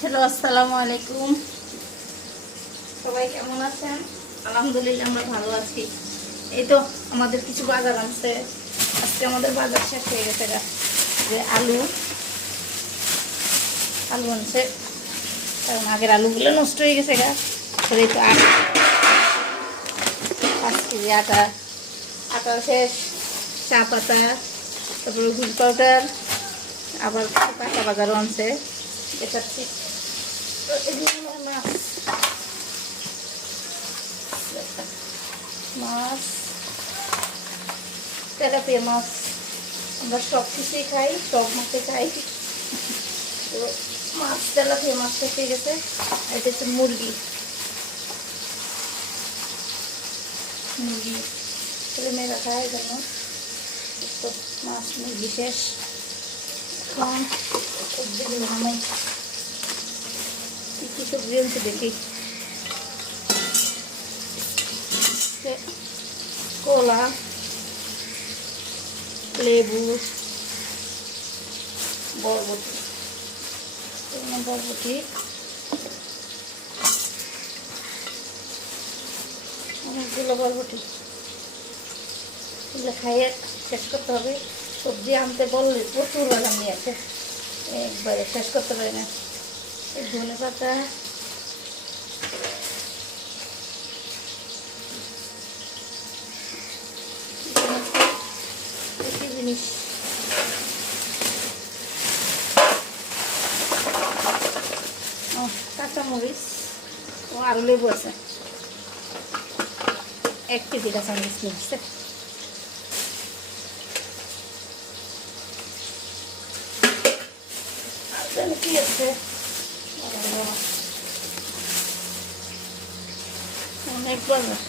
Hello, আসসালামু আলাইকুম। সবাই কেমন আছেন? আলহামদুলিল্লাহ, আমরা ভালো আছি। এই তো আমাদের কিছু বাজার আনছে। আজকে আমাদের বাজার শেষ হয়ে গেছে গা। যে আলু আলু আনছে, কারণ আগের আলুগুলো নষ্ট হয়ে গেছে গা। এই তো 5 কেজি আটা আটা শেষ, চা পাতা, তারপরে গুড় পাউডার, আবার কাঁচা বাজারও আনছে। দেখাচ্ছি তো এগুলো মাছ মাছ তেলাপিয়া মাছ। আমরা সব কিছুই খাই, সব মাছে খাই। তো মাছ তেলাপিয়া মাছ পেয়ে গেছে। এটা হচ্ছে মুরগি মুরগি ছেলে মেয়েরা খায় জন্য। তো মাছ মুরগি শেষ। এখন সবজিগুলো নামাই। কী কী সবজি আনছে দেখি। কলা, লেবু, বরবটি অনেকগুলো বরবটি। এগুলো খাইয়ে শেষ করতে হবে। সবজি আনতে বললে প্রচুর বাগান নিয়ে আছে, একবারে শেষ করতে পারি না। ধনে পাতা, জিনিস, কাঁচামরিচ ও আরও লেবু আছে। 1 কেজি কাঁচামরিচ নিচ্ছে। কি আছে অনেক বাজার।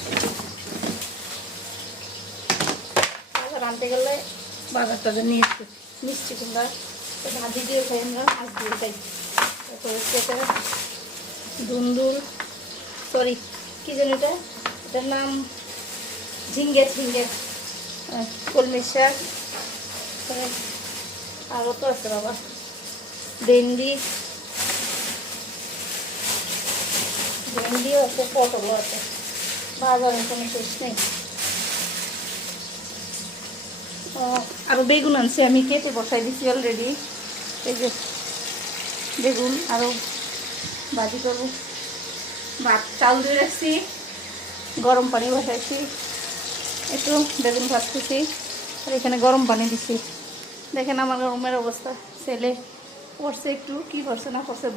বাজার আনতে গেলে বাজার টাজার নিয়ে এসছি। মিষ্টি কুমড়া ভাজি দিয়ে খাই, আমরা মাছ দিয়ে খাই। তারপর হচ্ছে এটা ধুন্দুল, সরি কী যেন এটার নাম ঝিঙ্গে কলমি শাক। আরও তো আছে বাবা, ভেন্ডিও আছে, পটলও আছে। বাজারের কোনো শেষ নেই। আরও বেগুন আনছি, আমি কেটে বসাই দিচ্ছি অলরেডি। এই যে বেগুন আরও ভাজি করবো। ভাত চাল দিয়ে রাখছি, গরম পানি বসাইছি, একটু বেগুন ভাজতেছি, আর এখানে গরম পানি দিছি। দেখেন আমার গরমের অবস্থা। ছেলে পড়ছে, একটু কি করছে না করছে